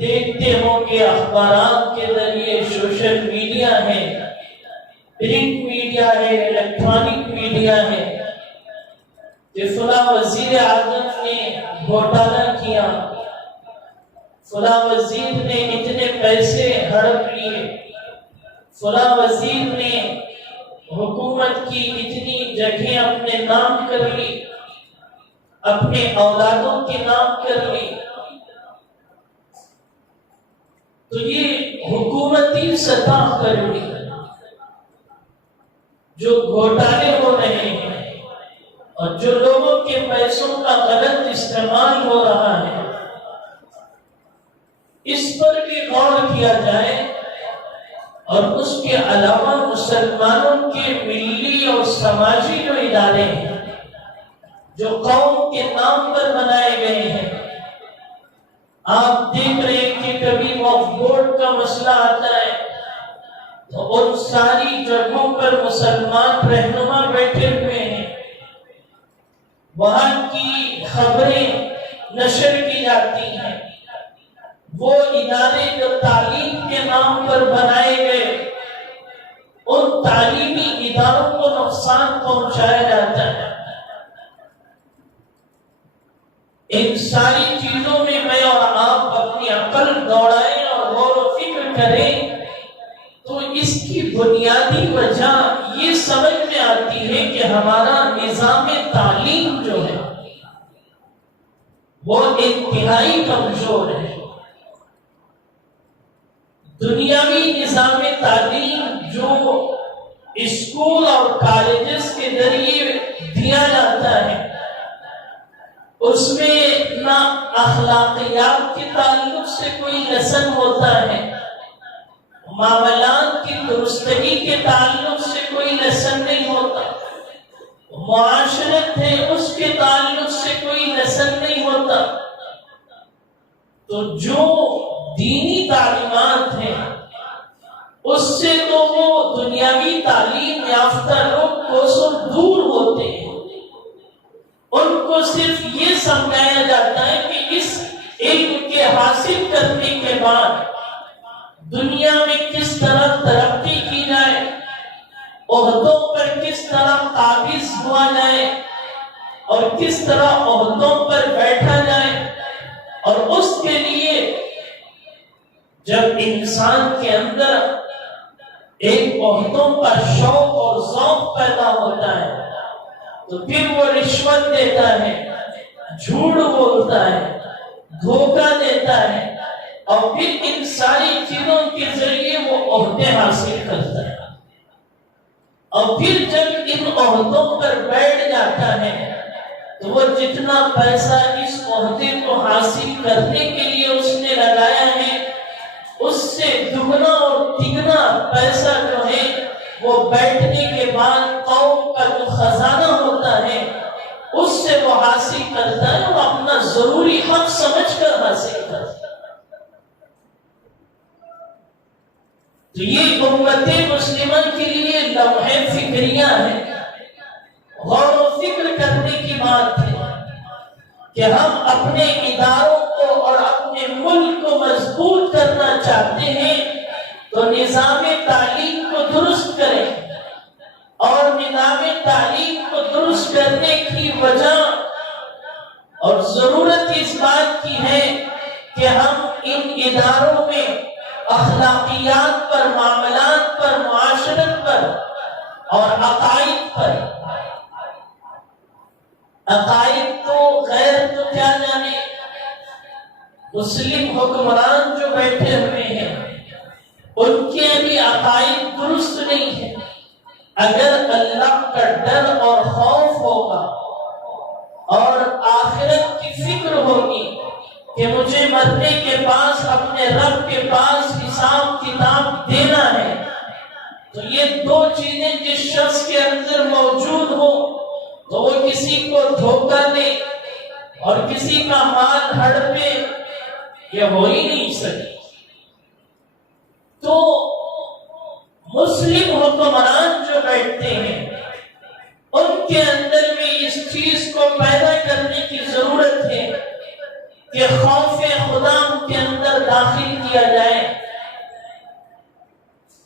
دیکھتے ہوں کہ اخبارات کے ذریعے سوشل میڈیا ہے، پرنٹ میڈیا ہے، الیکٹرانک میڈیا ہے، کہ فلاں وزیر اعظم نے گھوٹالہ کیا، فلاں وزیر نے اتنے پیسے ہڑپ لیے، فلاں وزیر نے حکومت کی اتنی جگہیں اپنے نام کر لی، اپنے اولادوں کے نام کر لی۔ تو یہ حکومتی سطح پر بھی جو گھوٹالے ہو رہے ہیں اور جو لوگوں کے پیسوں کا غلط استعمال ہو رہا ہے، اس پر بھی غور کیا جائے، اور اس کے علاوہ مسلمانوں کے ملی اور سماجی جو ادارے ہیں جو قوم کے نام پر بنائے گئے ہیں، آپ دیکھ رہے ہیں کہ کبھی وقف بورڈ کا مسئلہ آتا ہے تو ان ساری جگہوں پر مسلمان رہنما بیٹھے ہوئے ہیں، وہاں کی خبریں نشر کی جاتی ہیں۔ وہ ادارے جو تعلیم کے نام پر بنائے گئے، ان تعلیمی اداروں کو نقصان پہنچایا جاتا ہے۔ ان ساری چیزوں میں میں اور آپ اپنی عقل دوڑائیں اور غور و فکر کریں تو اس کی بنیادی وجہ یہ سمجھ میں آتی ہے کہ ہمارا نظام تعلیم جو ہے وہ انتہائی کمزور ہے۔ دنیاوی نظام تعلیم جو اسکول اور کالجز کے ذریعے دیا جاتا ہے، اس میں نہ اخلاقیات کے تعلق سے کوئی لیسن ہوتا ہے، معاملات کی درستگی کے تعلق سے کوئی لیسن نہیں ہوتا، معاشرت ہے اس کے تعلق سے کوئی لیسن نہیں ہوتا۔ تو جو دینی تعلیمات ہیں اس سے تو وہ دنیاوی تعلیم یافتہ لوگ کوسوں دور ہوتے ہیں۔ ان کو صرف یہ سمجھایا جاتا ہے کہ اس علم کے حاصل کرنے کے بعد دنیا میں کس طرح ترقی کی جائے، عہدوں پر کس طرح قابض ہوا جائے اور کس طرح عہدوں پر بیٹھا جائے، اور اس کے لیے جب انسان کے اندر ایک عہدوں کا شوق اور ذوق پیدا ہوتا ہے تو پھر وہ رشوت دیتا ہے، جھوٹ بولتا ہے، دھوکہ دیتا ہے، اور پھر ان ساری چیزوں کے ذریعے وہ عہدے حاصل کرتا ہے۔ اور پھر جب ان عہدوں پر بیٹھ جاتا ہے تو وہ جتنا پیسہ اس عہدے کو حاصل کرنے کے لیے اس نے لگایا ہے، اس سے دگنا اور تگنا پیسہ جو ہے وہ بیٹھنے کے بعد قوم کا جو خزانہ ہوتا ہے اس سے وہ حاصل کرتا ہے، وہ اپنا ضروری حق سمجھ کر حاصل کرتا ہے۔ تو یہ امت مسلمہ کے لیے لمحے فکریہ ہے، غور و فکر کرنے کی بات ہے کہ ہم اپنے اداروں کو اور اپنے ملک کو مضبوط کرنا چاہتے ہیں تو نظام تعلیم کو درست کریں، اور نظام تعلیم کو درست کرنے کی وجہ اور ضرورت اس بات کی ہے کہ ہم ان اداروں میں اخلاقیات پر، معاملات پر، معاشرت پر اور عقائد پر، عقائد تو خیر تو کیا جانے، مسلم حکمران جو بیٹھے ہوئے ہیں ان کے بھی عقائد درست نہیں ہے۔ اگر اللہ کا ڈر اور خوف ہوگا اور آخرت کی فکر ہوگی کہ مجھے مرنے کے پاس اپنے رب کے پاس حساب کتاب دینا ہے، تو یہ دو چیزیں جس شخص کے اندر موجود ہو تو وہ کسی کو دھوکہ دے اور کسی کا مال ہڑپے، یہ ہو ہی نہیں سکتی۔ تو مسلم حکمران جو بیٹھتے ہیں ان کے اندر میں اس چیز کو پیدا کرنے کی ضرورت ہے کہ خوف خدا ان کے اندر داخل کیا جائے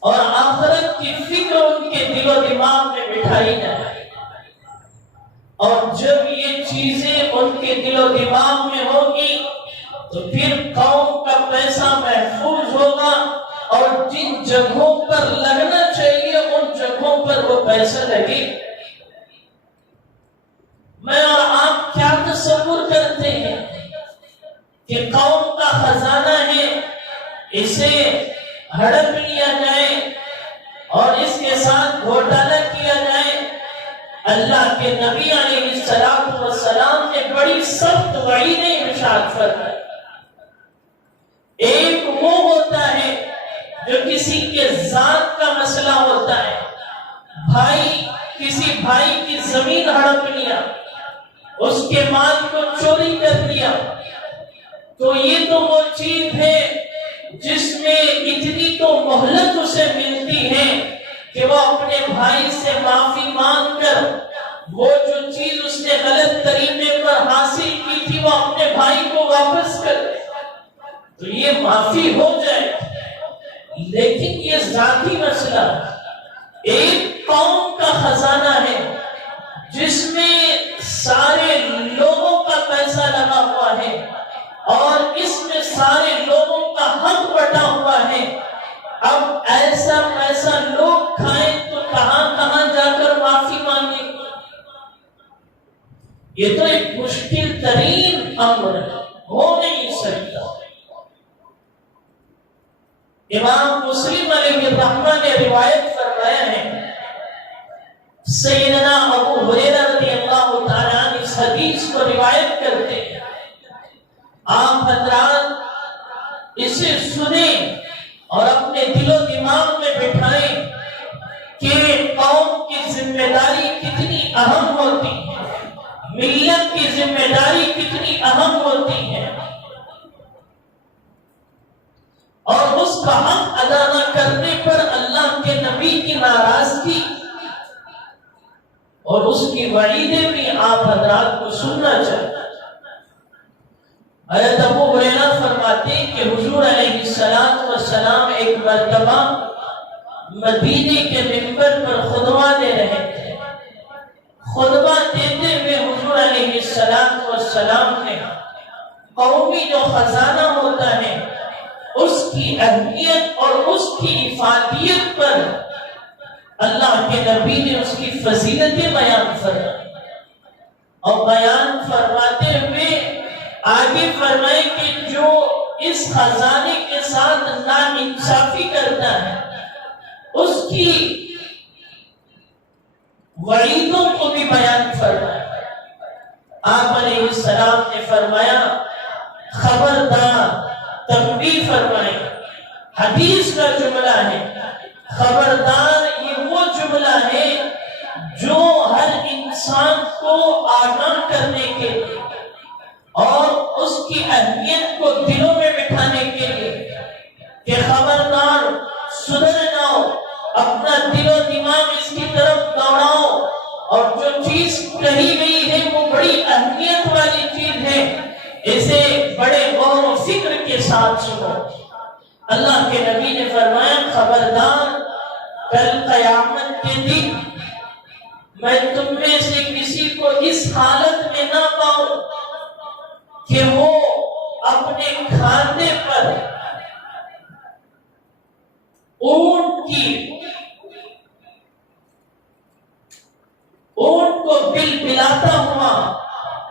اور آخرت کی فکر ان کے دل و دماغ میں بٹھائی جائے، اور جب یہ چیزیں ان کے دل و دماغ میں ہوگی تو پھر قوم کا پیسہ محفوظ ہوگا، اور جن جگہوں پر لگنا چاہیے ان جگہوں پر وہ پیسہ لگے۔ میں اور آپ کیا تصور کرتے ہیں کہ قوم کا خزانہ ہے، اسے ہڑپ لیا جائے اور اس کے ساتھ گھوٹالہ کیا جائے؟ اللہ کے نبی علیہ السلام نے بڑی سخت وعیدیں ارشاد فرمائی۔ ایک وہ ہوتا ہے جو کسی کے ذات کا مسئلہ ہوتا ہے، کسی بھائی کی زمین ہڑپ لیا، اس کے مال کو چوری کر لیا، تو یہ تو وہ چیز ہے جس میں اتنی تو مہلت اسے ملتی ہے کہ وہ اپنے بھائی سے معافی مانگ کر وہ جو چیز اس نے غلط طریقے پر حاصل کی تھی وہ اپنے بھائی کو واپس کر دے، تو یہ معافی ہو جائے۔ لیکن یہ ذاتی مسئلہ ایک قوم کا خزانہ ہے جس میں سارے لوگوں کا پیسہ لگا ہوا ہے اور اس میں سارے لوگوں کا حق بٹا ہوا ہے۔ اب ایسا پیسہ لوگ کھائیں تو کہاں جا کر معافی مانگیں؟ یہ تو ایک مشکل ترین امر ہو نہیں سکتا۔ امام مسلم علیہ الرحمہ نے روایت فرمایا ہے، سیدنا ابو ہریرہ رضی اللہ تعالیٰ عنہ اس حدیث کو روایت کرتے ہیں، آپ حضرات اسے سنیں اور اپنے دل و دماغ میں بٹھائیں کہ قوم کی ذمہ داری کتنی اہم ہوتی ہے، ملت کی ذمہ داری کتنی اہم ہوتی ہے، اور اس کا حق ادا نہ کرنے پر اللہ کے نبی کی ناراضگی اور اس کی وعیدیں بھی آپ حضرات کو سننا چاہیے۔ حضرت ابو ہریرہ فرماتے ہیں کہ حضور علیہ السلام ایک مرتبہ مدینے کے منبر پر خطبہ دے رہے تھے۔ خطبہ دیتے ہوئے حضور علیہ السلام نے قومی جو خزانہ ہوتا ہے اس کی اہمیت اور اس کی افادیت پر اللہ کے نبی نے اس کی فضیلتیں بیان فرمائی، اور بیان فرماتے ہوئے آگے فرمائے کہ جو اس خزانے کے ساتھ ناانصافی کرتا ہے اس کی وعیدوں کو بھی بیان فرمایا۔ آپ علیہ السلام نے فرمایا خبردار، تنبیہ فرمائے، حدیث کا جملہ ہے، خبردار یہ وہ جملہ ہے جو ہر انسان کو آگاہ کرنے کے لیے اور اس کی اہمیت کو دلوں میں بٹھانے کے لیے کہ خبردار سدھر جاؤ، اپنا دل و دماغ اس کی طرف دوڑاؤ، اور جو چیز کہی گئی ہے وہ بڑی اہمیت والی چیز ہے، اسے بڑے غور و فکر کے ساتھ سنو۔ اللہ کے نبی نے فرمایا خبردار، کل قیامت کے دن میں تم میں سے کسی کو اس حالت میں نہ پاؤں کہ وہ اپنے کھانے پر اونٹ کو بل بلاتا ہوا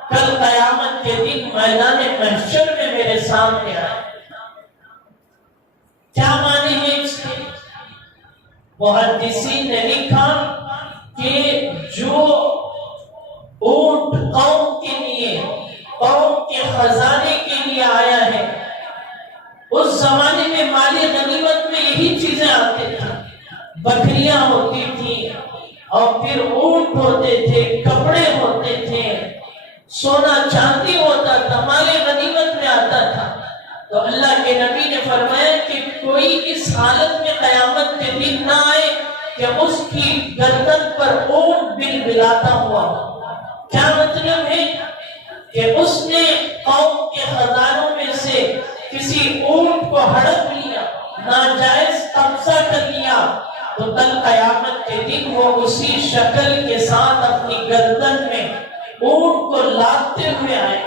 کل قیامت کے دن میدان محشر میں میرے سامنے آئے۔ کیا معنی ہے اس کے؟ محدثین نے لکھا کہ جو اونٹ قوم کے لیے، قوم کے خزانے کے لیے آیا ہے، اس زمانے میں مال غنیمت میں یہی چیزیں آتی تھیں، بکریاں ہوتی تھیں اور پھر اونٹ ہوتے تھے، کپڑے ہوتے تھے، سونا چاندی ہوتا تھا، مال غنیمت میں آتا تھا۔ تو اللہ کے نبی نے فرمایا کہ کوئی اس حالت میں قیامت کے دن نہ آئے کہ اس کی گردن پر اونٹ بل بلاتا ہوا۔ کیا مطلب ہے کہ اس نے قوم کے خزانوں میں سے کسی اونٹ ہڑپ لیا، ناجائز قبضہ کر لیا، تو کل قیامت کے دن وہ اسی شکل کے ساتھ اپنی گردن میں اونٹ کو لادتے ہوئے آئے.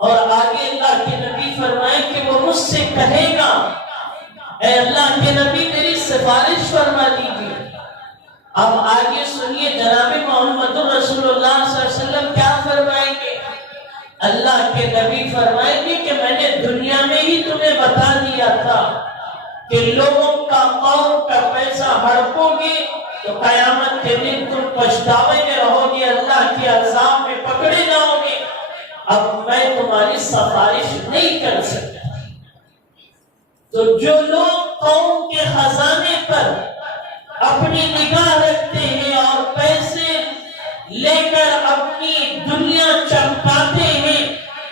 اور آگے اللہ کے نبی فرمائے کہ وہ مجھ سے کہے گا اے اللہ کے نبی میری سفارش فرما دیجیے. اب آگے سنیے جناب محمد رسول اللہ صلی اللہ علیہ وسلم کیا فرمائیں گے. اللہ کے نبی فرمائیں گے کہ میں نے دنیا میں ہی تمہیں بتا دیا تھا کہ لوگوں کا قوم کا پیسہ ہڑپو گے تو قیامت کے دن تم پچھتاوے میں رہو گے، اللہ کے عذاب میں پکڑے جاؤ گے. اب میں تمہاری سفارش نہیں کر سکتا. تو جو لوگ قوم کے خزانے پر اپنی نگاہ رکھتے ہیں اور پیسے لے کر اپنی دنیا چمکاتے ہیں،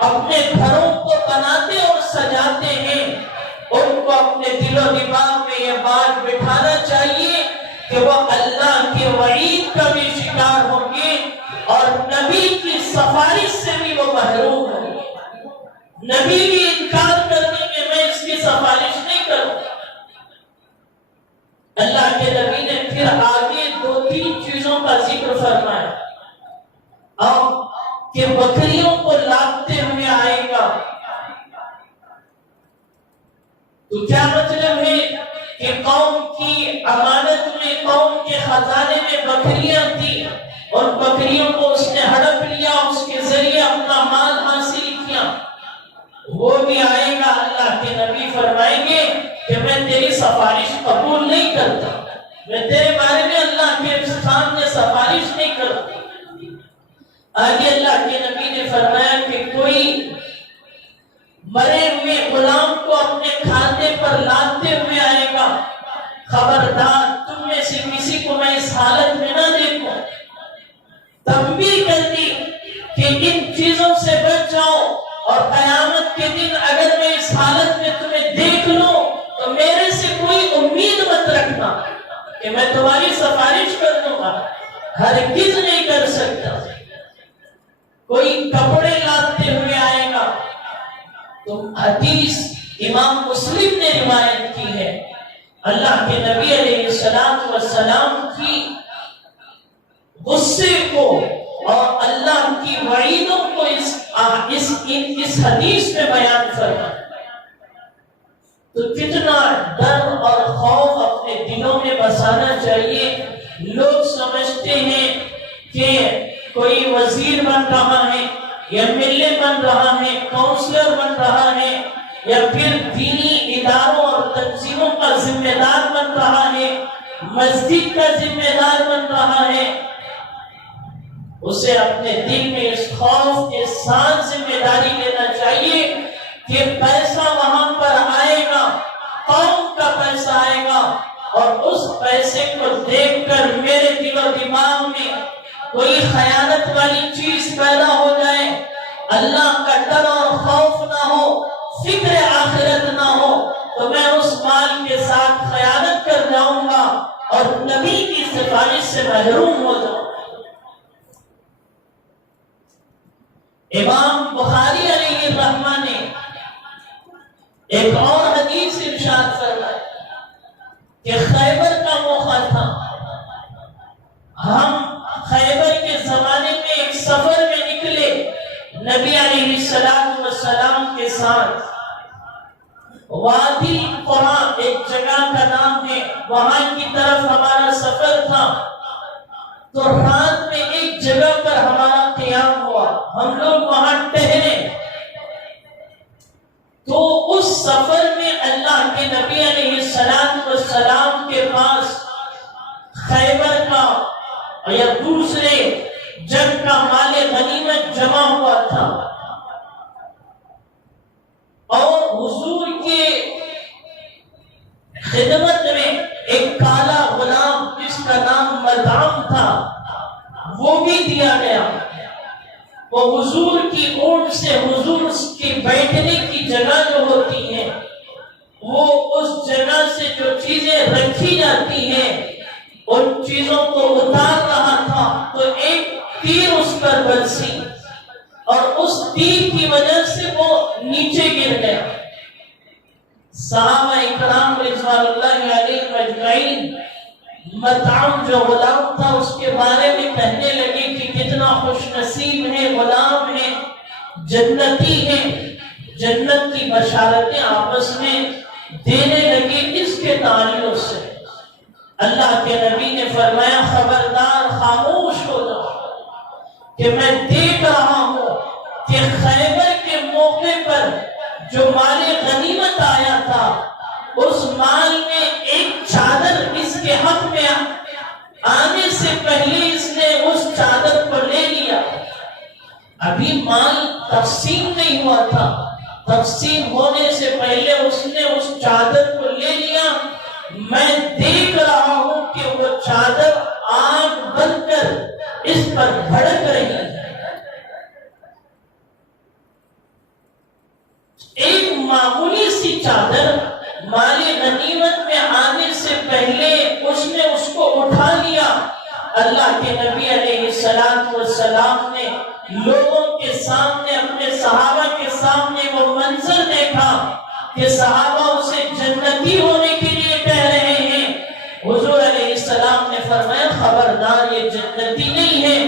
اپنے گھروں کو بناتے اور سجاتے ہیں، ان کو اپنے دل و دماغ میں یہ بات بٹھانا چاہیے کہ وہ اللہ کے وعید کا بھی شکار ہوں گے اور نبی کی سفارش سے بھی وہ محروم ہوں گے. نبی بھی انکار کر دیں کہ میں اس کی سفارش نہیں کروں. اللہ کے نبی نے پھر آگے 2-3 چیزوں کا ذکر فرمایا. اب کہ بکریوں کو لادتے ہوئے آئے گا تو کیا مطلب ہے کہ قوم کی امانت میں، قوم کے خزانے میں بکریاں تھیں، اور بکریوں کو اس نے ہڑپ لیا، اس کے ذریعے اپنا مال حاصل کیا. وہ بھی آئے گا. اللہ کے نبی فرمائیں گے کہ میں تیری سفارش قبول نہیں کرتا، میں تیرے بارے میں اللہ کے سامنے سفارش نہیں کرتا. آگے اللہ کے نبی نے فرمایا کہ کوئی مرے ہوئے غلام کو اپنے کھاتے پر لادتے ہوئے آئے گا. خبردار تم میں سے کسی کو میں اس حالت میں نہ دیکھوں. تنبیہ کر دی کہ ان چیزوں سے بچ جاؤ، اور قیامت کے دن اگر میں اس حالت میں تمہیں دیکھ لوں تو میرے سے کوئی امید مت رکھنا کہ میں تمہاری سفارش کر دوں گا، ہرگز نہیں کر سکتا. کوئی کپڑے لادتے ہوئے آئے گا تو حدیث امام مسلم نے روایت کی ہے، اللہ کے نبی علیہ السلام کی غصے کو اور اللہ کی وعیدوں کو اس حدیث میں بیان فرما. تو کتنا ڈر اور خوف اپنے دلوں میں بسانا چاہیے. لوگ سمجھتے ہیں کہ کوئی وزیر بن رہا ہے یا ایم ایل اے بن رہا ہے، کونسلر بن رہا ہے، یا پھر دینی اداروں اور تنظیموں کا ذمہ دار بن رہا ہے، مسجد کا ذمہ دار بن رہا ہے. اسے اپنے دل میں اس خوف کے ساتھ ذمہ داری لینا چاہیے کہ پیسہ وہاں پر آئے گا، قوم کا پیسہ آئے گا، اور اس پیسے کو دیکھ کر میرے دل و دماغ میں کوئی خیانت والی چیز پیدا ہو جائے، اللہ کا ڈر اور خوف نہ ہو، فکر آخرت نہ ہو، تو میں اس مال کے ساتھ خیانت کر جاؤں گا اور نبی کی سفارش سے محروم ہو جاؤں گا. امام بخاری علیہ الرحمہ نے ایک اور حدیث ارشاد فرمایا کہ خیبر کا موقع تھا. ہم خیبر کے زمانے میں ایک سفر میں نکلے نبی علیہ السلام کے ساتھ. وادی قرا ایک جگہ کا نام ہے، وہاں کی طرف ہمارا سفر تھا. تو رات میں ایک جگہ پر ہمارا قیام ہوا، ہم لوگ وہاں ٹہرے. تو اس سفر میں اللہ کے نبی علیہ السلام کے پاس خیبر کا یا دوسرے جنگ کا مال غنیمت جمع ہوا تھا، اور حضور کے خدمت میں ایک کالا غلام جس کا نام مدعم تھا وہ بھی دیا گیا. وہ حضور کی اونٹ سے، حضور کی بیٹھنے کی جگہ جو ہوتی ہے، وہ اس جگہ سے جو چیزیں رکھی جاتی ہیں ان چیزوں کو اتار رہا تھا. تو ایک تیر اس پر برسی اور اس تیر کی وجہ سے وہ نیچے گر گیا. صحابہ اکرام رضوان اللہ علیہم اجمعین مطعم جو غلام تھا اس کے بارے میں کہنے لگے کہ کتنا خوش نصیب ہے، غلام ہے، جنتی ہے، جنت کی بشارتیں آپس میں دینے لگے اس کے تعلق سے۔ اللہ کے نبی نے فرمایا خبردار، خاموش ہو جاؤ کہ میں دیکھ رہا ہوں کہ خیبر کے موقع پر جو مال غنیمت آیا تھا اس مال میں ایک چادر اس کے حق میں آنے سے پہلے اس نے اس چادر کو لے لیا۔ ابھی مال تقسیم نہیں ہوا تھا، تقسیم ہونے سے پہلے اس نے اس چادر کو لے لیا۔ میں دیکھ رہا ہوں کہ وہ چادر آگ بن کر اس پر بھڑک رہی ہے۔ ایک معمولی سی چادر مال غنیمت میں آنے سے پہلے اس نے اس کو اٹھا لیا۔ اللہ کے نبی علیہ السلام نے لوگوں کے سامنے، اپنے صحابہ کے سامنے وہ منظر دیکھا کہ صحابہ اسے جنتی ہونے کے لیے کہہ رہے ہیں۔ حضور علیہ السلام نے فرمایا خبردار، یہ جنتی نہیں ہے،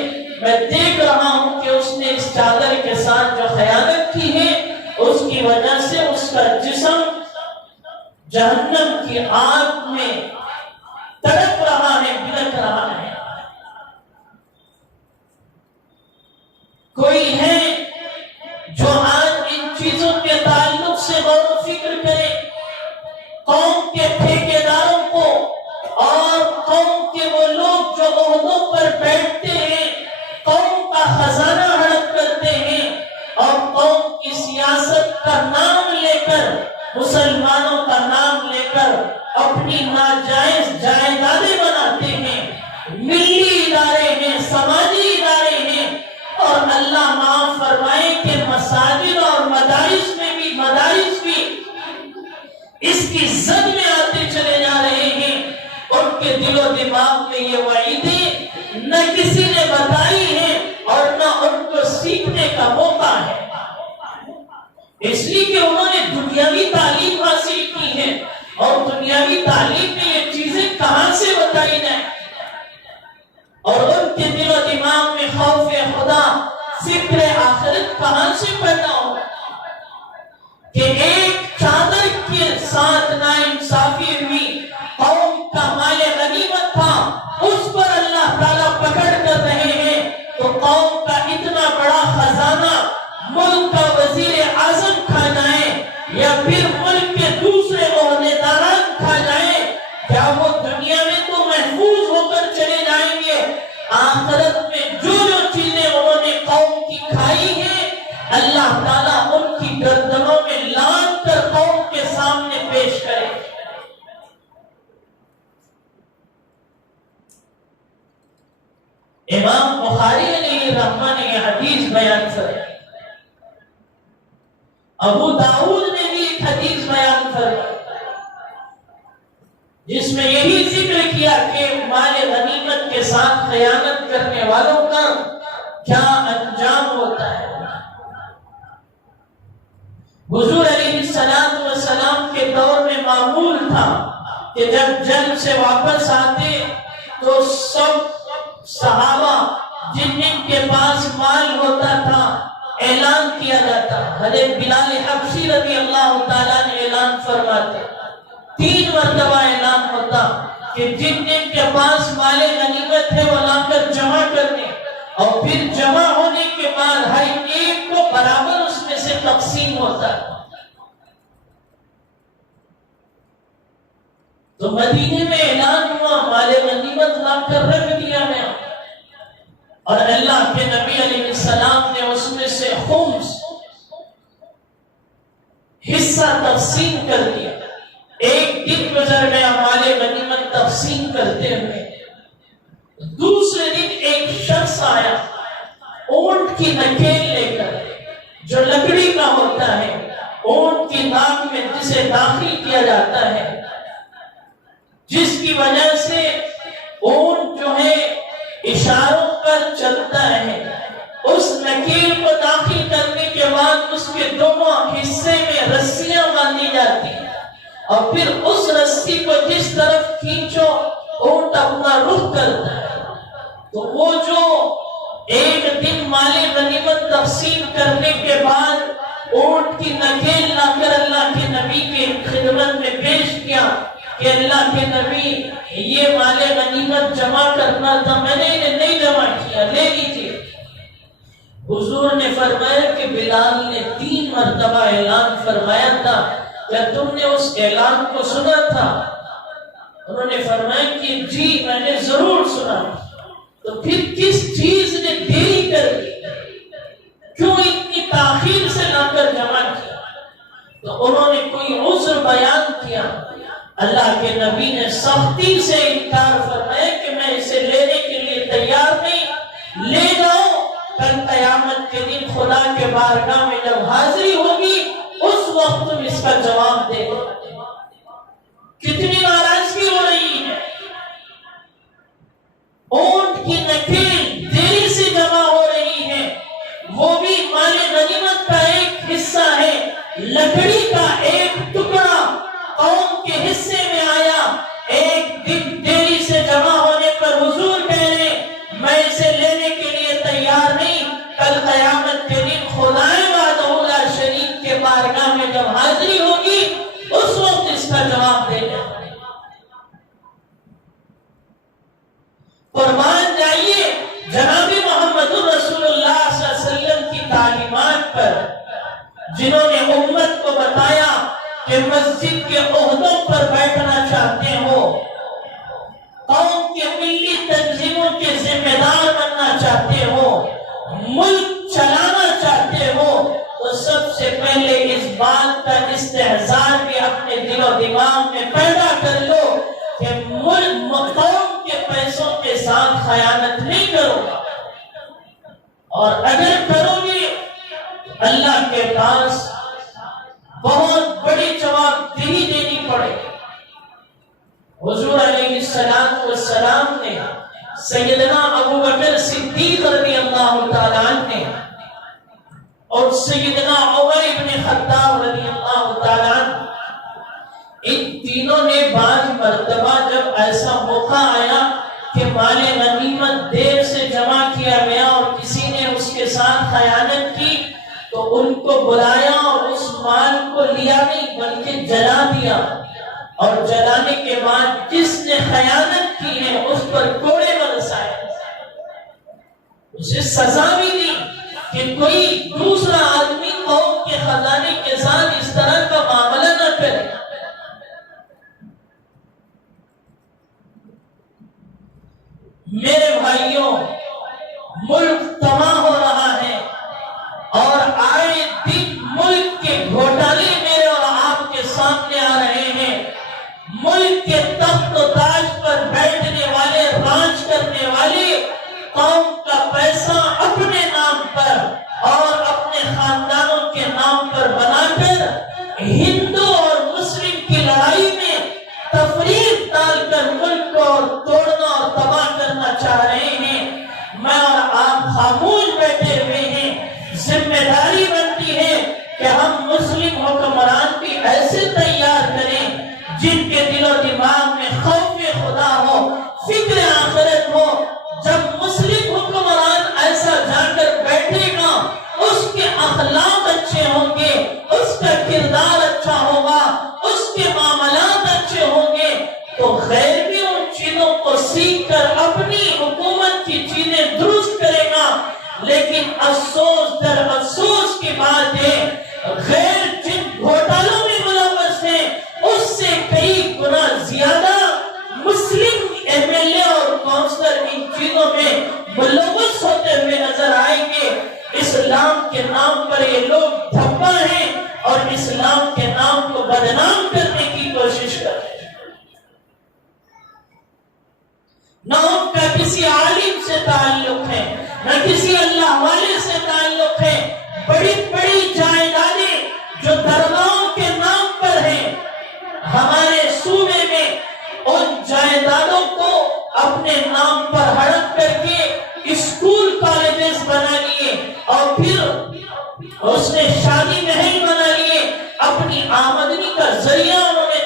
میں دیکھ رہا ہوں کہ اس نے اس چادر کے ساتھ جو خیانت کی ہے اس کی وجہ سے اس کا جسم جہنم کی آگ میں تڑپ رہا ہے، بلک رہا ہے۔ کوئی ہے جو آج ان چیزوں کے تعلق سے غور و فکر کرے؟ قوم کے ٹھیکیداروں کو اور قوم کے وہ لوگ جو عہدوں پر بیٹھتے ہیں، قوم کا خزانہ ہڑپ کرتے ہیں اور قوم کی سیاست کا نام لے کر، مسلمانوں کا نام لے کر اپنی ناجائز جائیدادیں بناتے ہیں، ملی ادارے ہیں، سماجی ادارے ہیں، اور اللہ معاف فرمائے کہ مساجد اور مدارس بھی اس کی زد میں آتے چلے جا رہے ہیں۔ ان کے دل و دماغ میں یہ وعیدیں نہ کسی نے بتائی ہیں اور نہ ان کو سیکھنے کا موقع ہے، اس لیے کہ انہوں نے دنیاوی تعلیم حاصل کی ہے، اور دنیاوی تعلیم میں یہ چیزیں کہاں سے بتائی جائیں، اور ان کے دل و دماغ میں خوف خدا، فکر آخرت کہاں سے پیدا ہو کہ ایک چادر کے ساتھ ناانصافی ہوئی۔ قوم کا مال غنیمت تھا، اس پر اللہ تعالیٰ پکڑ کر رہے ہیں، تو قوم کا اتنا بڑا خزانہ ملک کا وزیر اعظم کھا جائے یا پھر ملک کے دوسرے عہدیداران کھا جائیں، کیا وہ دنیا میں تو محفوظ ہو کر چلے جائیں گے؟ آخرت میں جو چیزیں انہوں نے قوم کی کھائی ہیں، اللہ تعالیٰ ان کی گردنوں میں لاد کر قوم کے سامنے پیش کرے۔ امام بخاری علیہ رحمہ نے یہ حدیث بیان فرمائی، ابو داؤد نے بھی ایک حدیث بیان فرمائی جس میں یہی ذکر کیا کہ مال غنیمت کے ساتھ خیانت کرنے والوں کا کیا انجام ہوتا ہے۔ حضور علیہ السلام کے دور میں معمول تھا کہ جب جنگ سے واپس آتے تو سب صحابہ جن کے پاس مال ہوتا تھا اعلان کیا جاتا۔ حضرت بلال حبشی رضی اللہ تعالیٰ نے اعلان فرماتے، 3 مرتبہ اعلان ہوتا کہ جن کے پاس مال غنیمت ہے وہ لا کر جمع کرنے، اور پھر جمع ہونے کے بعد ہر ایک کو برابر اس میں سے تقسیم ہوتا۔ تو مدینے میں اعلان ہوا، مال غنیمت لا کر رکھ دیا گیا، اور اللہ کے نبی علیہ السلام نے اس میں سے خمس حصہ تقسیم کر دیا۔ ایک دن گزر گیا مال غنیمت تقسیم کرتے ہوئے، دوسرے دن ایک شخص آیا اونٹ کی نکیل لے کر، جو لکڑی کا ہوتا ہے، اونٹ کی ناک میں جسے داخل کیا جاتا ہے، جس کی وجہ سے اونٹ جو ہے اشاروں پر چلتا ہے۔ اس نکیل کو داخل کرنے کے بعد اس کے دونوں حصے میں رسیاں باندھی جاتی ہیں، اور پھر اس رسی کو جس طرف کھینچو اونٹ اپنا رخ کرتا ہے. تو وہ جو ایک دن مال غنیمت تقسیم کرنے کے بعد اونٹ کی نکیل لا کر اللہ کے نبی کی خدمت میں پیش کیا کہ اللہ کے نبی یہ مال غنیمت جمع کرنا تھا، میں نے انہیں نہیں جمع کیا، لے لیجیے. حضور نے فرمایا کہ بلال نے 3 مرتبہ اعلان فرمایا تھا، کیا تم نے اس اعلان کو سنا تھا؟ انہوں نے فرمایا کہ جی میں نے ضرور سنا. تو پھر کس چیز نے دیری کر دی؟ کیوں اتنی تاخیر سے لا کر جمع کیا؟ تو انہوں نے کوئی عذر بیان کیا. اللہ کے نبی نے سختی سے انکار فرمایا کہ میں اسے لینے کے لیے تیار نہیں، لے جاؤ، کل قیامت کے دن خدا کے بارگاہ میں جب حاضری ہوگی اس وقت تم اس کا جواب دے گا. کتنی ناراضگی ہو رہی ہے. اونٹ کی نکیل دیری سے جمع ہو رہی ہے، وہ بھی مال غنیمت کا ایک حصہ ہے. لکڑی کا ایک ٹکڑا قوم کے حصے میں آیا، ایک دن دیری سے جمع ہونے پر حضور کہہ رہے میں اسے لینے کے لیے تیار نہیں، کل قیامت کے دن خدائے وحدہ لا شریک کے بارگاہ میں جب حاضری ہوگی اس وقت اس کا جواب دے گا. قربان جائیے جناب محمد رسول اللہ صلی اللہ علیہ وسلم کی تعلیمات پر، جنہوں نے امت کو بتایا کہ مسجد کے عہدوں پر بیٹھنا چاہتے ہو، قوم کے ملی تنظیموں کے ذمہ دار بننا چاہتے ہو، ملک چلانا چاہتے ہو، تو سب سے پہلے اس بات کا استحضار بھی اپنے دل و دماغ میں پیدا کر لو کہ ملک قوم کے پیسوں کے ساتھ خیانت نہیں کرو گا، اور اگر کرو گے اللہ کے پاس بہت بڑی جواب دہی دینی پڑے. حضور علیہ السلام نے سیدنا ابو بکر صدیق رضی اللہ تعالیٰ عنہ اور سیدنا عمر ابن خطاب رضی اللہ تعالیٰ عنہ، ان تینوں نے بعض مرتبہ جب ایسا موقع آیا کہ مال غنیمت دیر سے جمع کیا گیا اور کسی نے اس کے ساتھ خیانت کی، تو ان کو بلایا اور اس مال کو لیا نہیں بلکہ جلا دیا، اور جلانے کے بعد جس نے خیانت کی ہے اس پر کوڑے برسائے، اسے سزا بھی دی کہ کوئی دوسرا آدمی قوم کے خزانے کے ساتھ اس طرح کا معاملہ نہ کرے. میرے بھائیوں، ملک تباہ ہو رہا ہے اور آئے دن ملک کے گھوٹالے میرے اور آپ کے سامنے آ رہے ہیں. ملک کے تخت و تاج پر بیٹھنے والے، راج کرنے والے، قوم کا پیسہ اپنے نام پر اور اپنے خاندانوں کے نام پر بنا کر ہندو اور مسلم کی لڑائی میں تفریق ڈال کر ملک کو توڑنا اور تباہ کرنا چاہ رہے ہیں. میں اور آپ خاموش بیٹھے ہوئے ہیں. ذمہ داری بنتی ہے کہ ہم مسلم حکمران بھی ایسے تیار کریں جن کے دل و دماغ میں خوف خدا ہو، فکر آخرت ہو. جب مسلم حکمران ایسا جا کر بیٹھے گا، اس کے اخلاق اچھے ہوں گے، اس کا کردار اچھا ہوگا، اس کے معاملات اچھے ہوں گے، تو غیر بھی ان چیزوں کو سیکھ کر اپنی حکومت کی چیزیں درست کرے گا. لیکن افسوس در افسوس کی بات ہے، غیر جن گھوٹالوں میں ملوث ہیں اس سے کئی گنا زیادہ مسلم ایم ایل اے اور کونسلر ان چیزوں میں ملوث ہوتے ہوئے نظر آئیں گے. اسلام کے نام پر یہ لوگ دھبا ہیں اور اسلام کے نام کو بدنام کرنے کی کوشش کر رہے ہیں. نہ ان کا کسی عالم سے تعلق ہے، نہ کسی اللہ والے سے تعلق ہے. بڑی بڑی جائیدادیں جو درگاہوں کے نام پر ہیں ہمارے صوبے میں، ان جائیدادوں کو اپنے نام پر ہڑپ کر کے اسکول کالجز بنا لیے، اور پھر اس نے شادی محل بنا لیے. اپنی آمدنی کا ذریعہ انہوں نے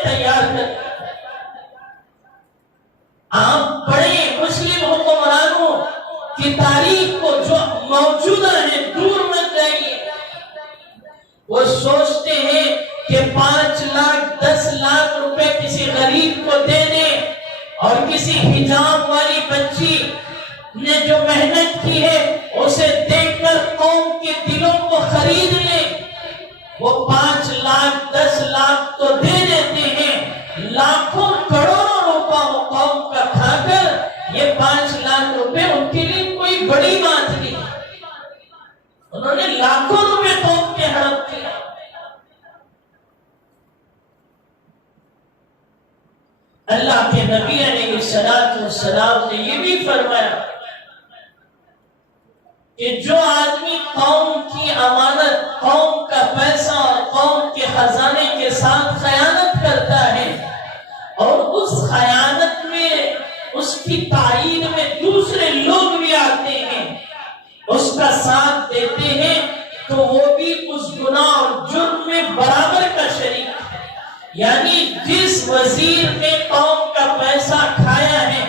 سوچتے ہیں کہ 5 لاکھ 10 لاکھ روپے کسی غریب کو دے دیں اور کسی حجاب والی بچی نے جو محنت کی ہے اسے دیکھ کر قوم کے دلوں کو خرید لیں. وہ 5 لاکھ 10 لاکھ تو دے دیتے ہیں، لاکھوں کروڑوں روپے وہ قوم کا کھا کر یہ 5 لاکھ روپے ان کے لیے کوئی بڑی بات نہیں. انہوں نے لاکھوں روپے قوم کے ہڑپ کیا. اللہ کے نبی علیہ السلام نے یہ بھی فرمایا کہ جو آدمی قوم کی امانت، قوم کا پیسہ اور قوم کے خزانے کے ساتھ خیانت کرتا ہے اور اس خیانت میں، اس کی تائید میں دوسرے لوگ بھی آتے ہیں، اس کا ساتھ دیتے ہیں، تو وہ بھی اس گناہ اور جرم میں برابر کا شریک ہے. یعنی جس وزیر نے قوم کا پیسہ کھایا ہے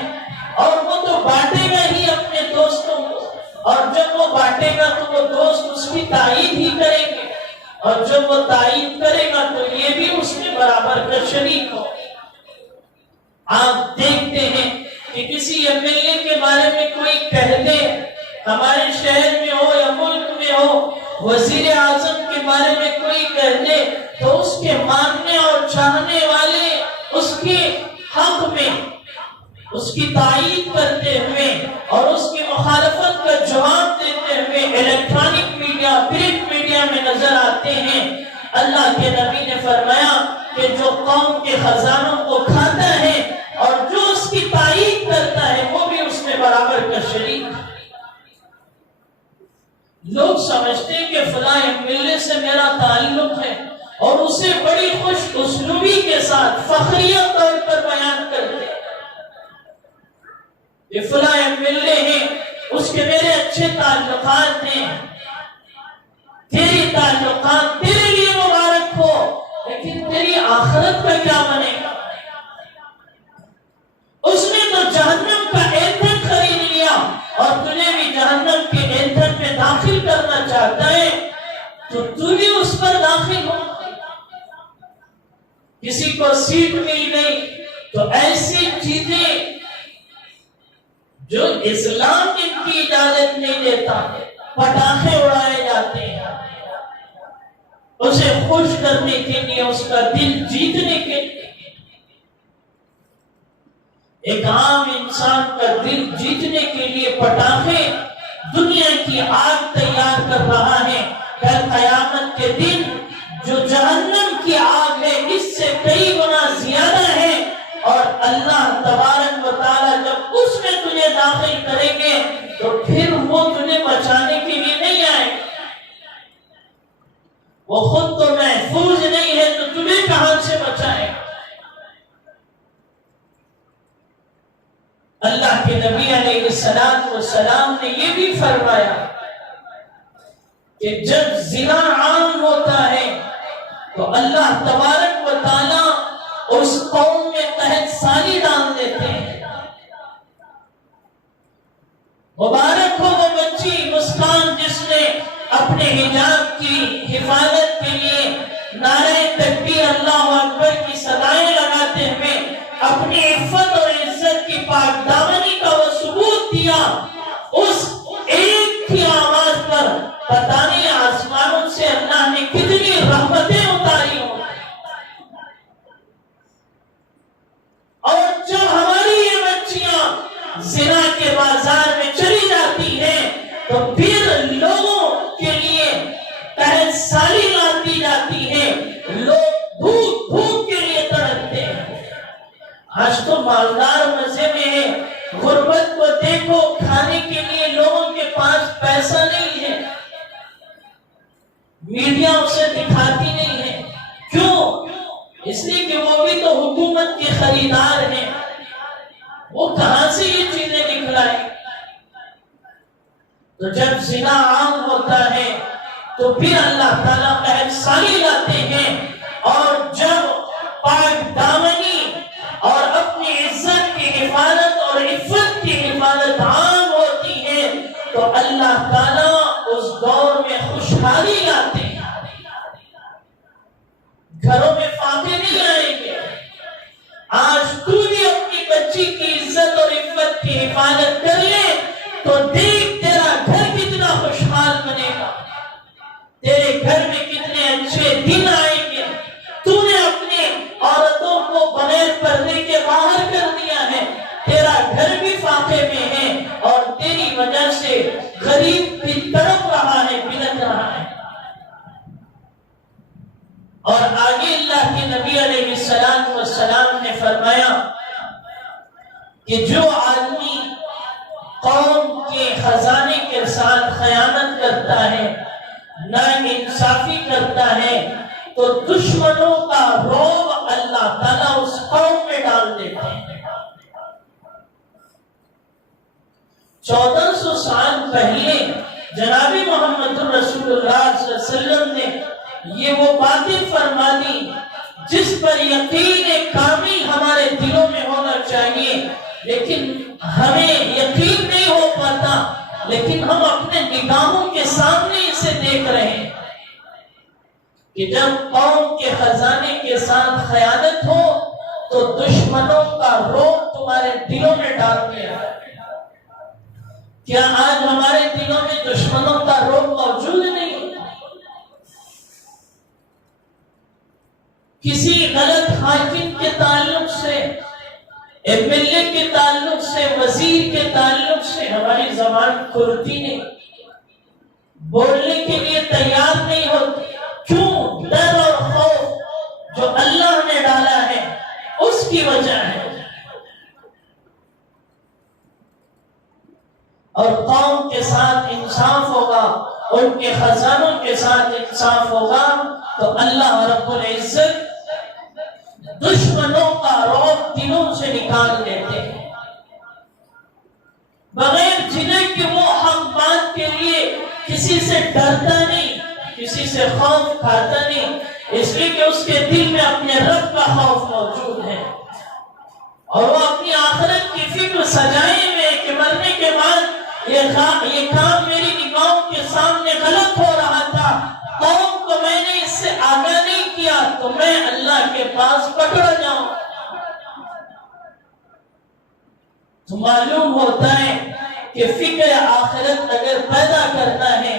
اور وہ تو بانٹے گا ہی اپنے دوستوں کو، اور جب وہ بانٹے گا تو وہ دوست اس کی تائید ہی کریں گے، اور جب وہ تائید کرے گا تو یہ بھی اس میں برابر کا شریک ہو. آپ دیکھتے ہیں کہ کسی ایم ایل اے کے بارے میں کوئی کہہ دے، ہمارے شہر میں ہو یا ملک میں ہو، وزیر اعظم کے بارے میں کوئی کہہ دے تو اس کے ماننے اور چاہنے والے اس کے حق میں اس کی تائید کرتے ہوئے اور اس کی مخالفت کا جواب دیتے ہوئے الیکٹرانک میڈیا، پرنٹ میڈیا میں نظر آتے ہیں. اللہ کے نبی نے فرمایا کہ جو قوم کے خزانوں کو کھاتا ہے اور جو اس کی تائید کرتا ہے وہ بھی اس میں برابر کا شریک ہے. لوگ سمجھتے ہیں کہ فلاں ایم ایل اے سے میرا تعلق ہے اور اسے بڑی خوش اسلوبی کے ساتھ فخریہ طور پر بیان کرتے ہیں کہ فلاں ایم ایل اے ہیں، اس کے میرے اچھے تعلقات ہیں، تیری تعلقات تیرے لیے مبارک ہو، لیکن تیری آخرت کا کیا بنے گا؟ اس نے تو جہنم کا ایندھن خرید لیا اور تجھے بھی جہنم کے ایندھن میں داخل کرنا چاہتا ہے تو تو بھی اس پر داخل ہو. کسی کو سیٹ مل گئی تو ایسی چیزیں جو اسلام ان کی اجازت نہیں دیتا، پٹاخے اڑائے جاتے ہیں اسے خوش کرنے کے لیے، اس کا دل جیتنے کے لیے. ایک عام انسان کا دل جیتنے کے لیے پٹاخے دنیا کی آگ تیار کر رہا ہے. کل قیامت کے دن جو جہنم کی آگ ہے اس سے کئی گنا زیادہ ہے، اور اللہ تبارک و تعالیٰ جب اس میں تجھے داخل کریں گے تو پھر وہ تجھے بچانے کے لیے نہیں آئے. وہ خود تو محفوظ نہیں ہے تو تمہیں کہاں سے بچائے؟ اللہ کے نبی علیہ السلام نے یہ بھی فرمایا کہ جب زنا عام ہوتا ہے تو اللہ تبارک و تعالیٰ اس قوم میں قحط سالی ڈال دیتے ہیں. مبارک ہو وہ بچی مسکان جس نے اپنے حجاب کی حفاظت کے لیے نعرہ تکبیر اللہ اکبر کی صدائیں لگاتے ہوئے اپنی عفت اور عزت کی پاک دامنی کا وہ ثبوت دیا. اس ایک ہی آواز پر پتہ نہیں آسمانوں سے اللہ نے کتنی رحمتیں اتاری ہوں. اور جب ہماری یہ بچیاں زنا کے بازار میں چلی جاتی ہیں تو پھر لوگوں کے لیے قحط سالی لاتی جاتی ہے، لوگ بھوک کے لیے تڑپتے ہیں. آج تو مالدار مزے میں ہے، غربت کو دیکھو، کھانے کے لیے لوگوں کے پاس پیسہ نہیں ہے، میڈیا اسے دکھاتی نہیں ہے. کیوں؟ اس لیے کہ وہ بھی تو حکومت کے خریدار ہیں، وہ کہاں سے یہ چیزیں نکلائیں؟ تو جب زنا عام ہوتا ہے تو پھر اللہ تعالیٰ قحط سالی لاتے ہیں، اور جب پاک دامنی اور اپنی عزت کی حفاظت اور عفت کی حفاظت عام ہوتی ہے تو اللہ تعالیٰ اس دور میں خوشحالی لاتے ہیں. نبی علیہ السلام نے فرمایا کہ جو آدمی قوم کے خزانے کے ساتھ خیانت کرتا ہے، ناانصافی کرتا ہے، تو دشمنوں کا رعب اللہ تعالیٰ اس قوم میں ڈال دیتے ہیں۔ 1400 سال پہلے جناب محمد رسول اللہ صلی اللہ علیہ وسلم نے یہ وہ باتیں فرما دی جس پر یقین کامل ہمارے دلوں میں ہونا چاہیے، لیکن ہمیں یقین نہیں ہو پاتا، لیکن ہم اپنے نگاہوں کے سامنے اسے دیکھ رہے ہیں کہ جب قوم کے خزانے کے ساتھ خیانت ہو تو دشمنوں کا رعب تمہارے دلوں میں ڈال دیا۔ کیا آج ہمارے دلوں میں دشمنوں کا رعب موجود نہیں؟ کسی غلط حاکم کے تعلق سے، ایم ایل اے کے تعلق سے، وزیر کے تعلق سے ہماری زبان کھلتی نہیں، بولنے کے لیے تیار نہیں ہوتی۔ کیوں؟ ڈر اور خوف جو اللہ نے ڈالا ہے اس کی وجہ ہے۔ اور قوم کے ساتھ انصاف ہوگا، ان کے خزانوں کے ساتھ انصاف ہوگا تو اللہ رب العزت دشمنوں کا رعب دلوں سے نکال دیتے ہیں۔ بغیر جنہیں کہ وہ حق بات کے لیے کسی سے ڈرتا نہیں، کسی سے خوف کھاتا نہیں، اس لیے کہ اس کے دل میں اپنے رب کا خوف موجود ہے، اور وہ اپنی آخرت کی فکر سجائے ہوئے کہ مرنے کے بعد یہ کام میری نگاہوں کے سامنے غلط ہو رہا تھا، قوم کو میں نے اس سے آگاہ نہیں کیا تو میں اللہ کے پاس پکڑ جاؤں۔ تو معلوم ہوتا ہے کہ فکر آخرت اگر پیدا کرنا ہے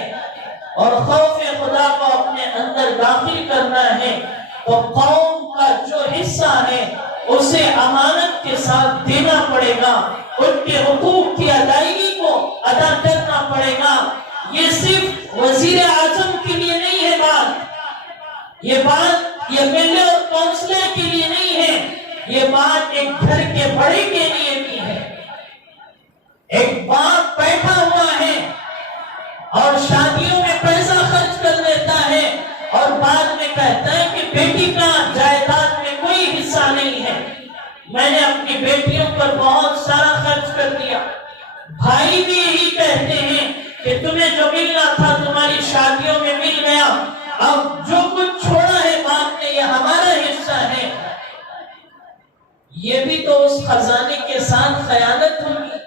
اور خوف خدا کو اپنے اندر داخل کرنا ہے تو قوم کا جو حصہ ہے اسے امانت کے ساتھ دینا پڑے گا، ان کے حقوق کی ادائیگی کو ادا کرنا پڑے گا۔ یہ صرف وزیر اعظم کے لیے نہیں ہے بات، یہ بات ایم ایل اے اور کونسلر کے لیے نہیں ہے، یہ بات ایک گھر کے بڑے کے لیے بھی ہے۔ ایک باپ بیٹھا ہوا ہے اور شادیوں میں پیسہ خرچ کر دیتا ہے اور بعد میں کہتا ہے کہ بیٹی کا جائیداد میں کوئی حصہ نہیں ہے، میں نے اپنی بیٹیوں پر بہت سارا خرچ کر دیا۔ بھائی بھی یہی کہتے ہیں کہ تمہیں جو ملنا تھا تمہاری شادیوں میں مل گیا، اب جو کچھ چھوڑا ہے باپ نے یہ ہمارا حصہ ہے۔ یہ بھی تو اس خزانے کے ساتھ خیانت ہوگی۔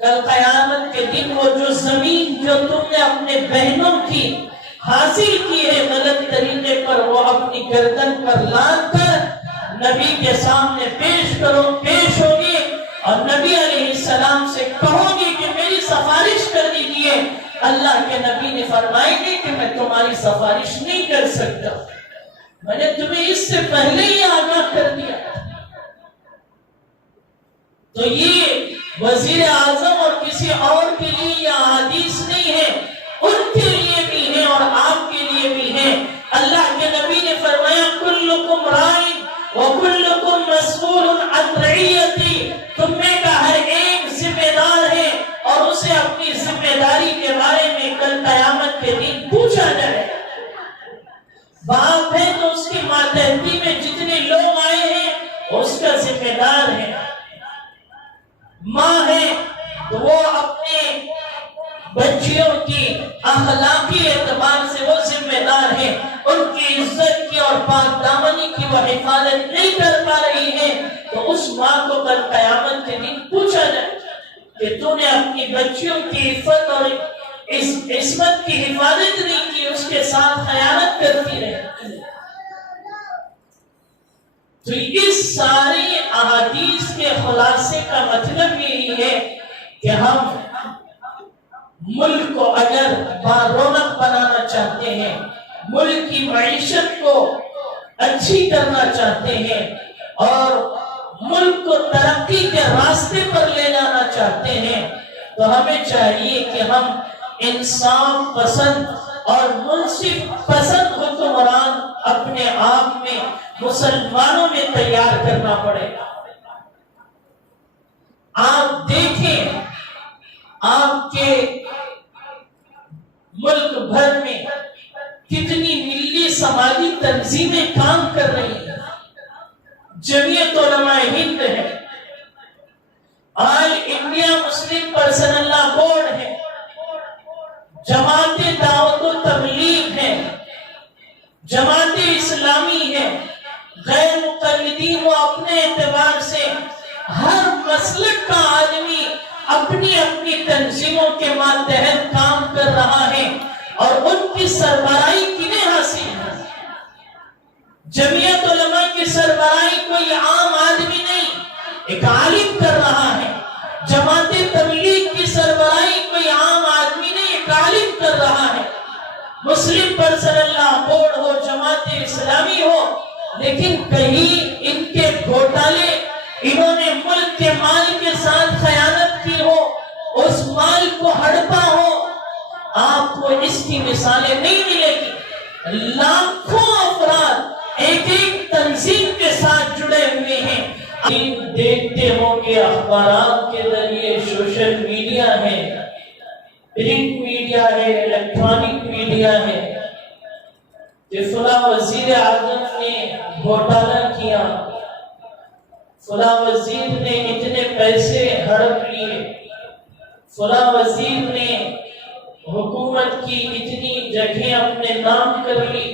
کل قیامت کے دن وہ جو زمین جو تم نے اپنے بہنوں کی حاصل کی ہے غلط طریقے پر، وہ اپنی گردن پر لاد کر نبی کے سامنے پیش ہوگی اور نبی علیہ السلام سے کہو گی کہ میری سفارش کر دیجئے۔ اللہ کے نبی نے فرمائے گی کہ میں تمہاری سفارش نہیں کر سکتا، میں نے تمہیں اس سے پہلے ہی آگاہ کر دیا۔ تو یہ وزیر اعظم اور کسی اور کے لیے یہ احادیث نہیں ہے، ان کے لیے بھی ہے اور آپ کے لیے بھی ہے۔ اللہ کے نبی نے فرمایا کلکم راعٍ وکلکم مسئول عن رعیتی، تم میں کا ہر ایک ذمہ دار ہے اور اسے اپنی ذمہ داری کے بارے میں کل قیامت کے دن پوچھا جائے۔ باپ ہے تو اس کی ماتحتی میں جتنے لوگ آئے ہیں اس کا ذمہ دار ہے، ماں ہے تو وہ اپنے بچیوں کی اخلاقی اعتبار سے وہ ذمہ دار ہے، ان کی عزت کی اور پاک دامنی کی وہ حفاظت نہیں کر پا رہی ہے تو اس ماں کو کل قیامت کے دن پوچھا جائے کہ تو نے اپنی بچیوں کی عفت اور عصمت کی حفاظت نہیں کی، اس کے ساتھ خیانت کرتی رہی۔ تو اس ساری احادیث کے خلاصے کا مطلب یہی ہے کہ ہم ملک کو اگر رونق بنانا چاہتے ہیں، ملک کی معیشت کو اچھی کرنا چاہتے ہیں اور ملک کو ترقی کے راستے پر لے جانا چاہتے ہیں تو ہمیں چاہیے کہ ہم انصاف پسند اور منصف پسند حکمران اپنے آپ میں مسلمانوں میں تیار کرنا پڑے گا۔ آپ دیکھیں آپ کے ملک بھر میں کتنی ملی سماجی تنظیمیں کام کر رہی ہیں۔ جمعیت علماء ہند ہے، آل انڈیا مسلم پرسنل لا بورڈ ہے، جماعت دعوت و تبلیغ ہے، جماعت اسلامی ہے، غیر مقلدین و اپنے اعتبار سے ہر مسلک کا آدمی اپنی اپنی تنظیموں کے ماتحت کام کر رہا ہے، اور ان کی سربراہی کنہیں حاصل ہے؟ جمعیت علماء کی سربراہی کوئی عام آدمی نہیں، ایک عالم کر رہا ہے۔ جماعت تبلیغ کی سربراہی کوئی عام آدمی نہیں، ایک عالم کر رہا ہے۔ مسلم پرسنل لا بورڈ ہو، جماعت اسلامی ہو، لیکن کہیں ان کے گھوٹالے، انہوں نے ملک کے مال کے ساتھ خیانت کی ہو، اس مال کو ہڑپا ہو، آپ کو اس کی مثالیں نہیں ملے گی۔ لاکھوں افراد ایک ایک تنظیم کے ساتھ جڑے ہوئے ہیں۔ آپ دیکھتے ہوں گے اخبارات کے ذریعے، سوشل میڈیا ہے، پرنٹ میڈیا ہے، الیکٹرانک میڈیا ہے، کہ فلاں وزیر اعظم نے گھوٹالہ کیا، فلاں وزیر نے اتنے پیسے ہڑپ لیے، فلاں وزیر نے حکومت کی اتنی جگہیں اپنے نام کر لی،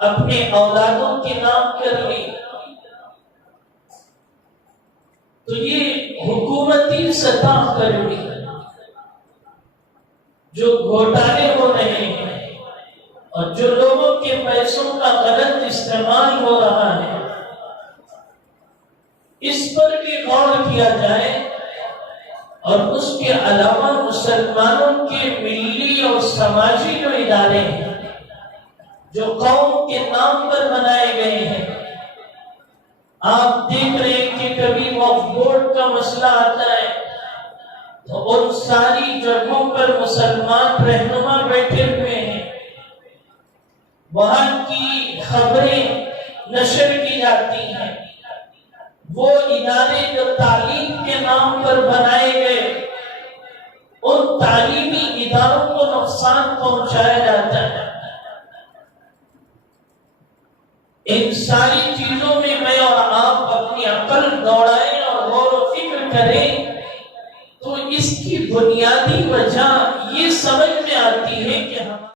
اپنے اولادوں کے نام کر لی۔ تو یہ حکومتی سطح پر بھی جو گھوٹالے ہو رہے ہیں اور جو لوگوں کے پیسوں کا غلط استعمال ہو رہا ہے، اس پر بھی غور کیا جائے، اور اس کے علاوہ مسلمانوں کے ملی اور سماجی جو ادارے ہیں، جو قوم کے نام پر بنائے گئے ہیں، آپ دیکھ رہے ہیں کہ کبھی وقف بورڈ کا مسئلہ آتا ہے تو ان ساری جگہوں پر مسلمان رہنما بیٹھے ہوئے ہیں، وہاں کی خبریں نشر کی جاتی ہیں۔ وہ ادارے جو تعلیم کے نام پر بنائے گئے، ان تعلیمی اداروں کو نقصان پہنچایا جاتا ہے۔ ان ساری چیزوں میں میں اور آپ اپنی عقل دوڑائیں اور غور و فکر کریں تو اس کی بنیادی وجہ یہ سمجھ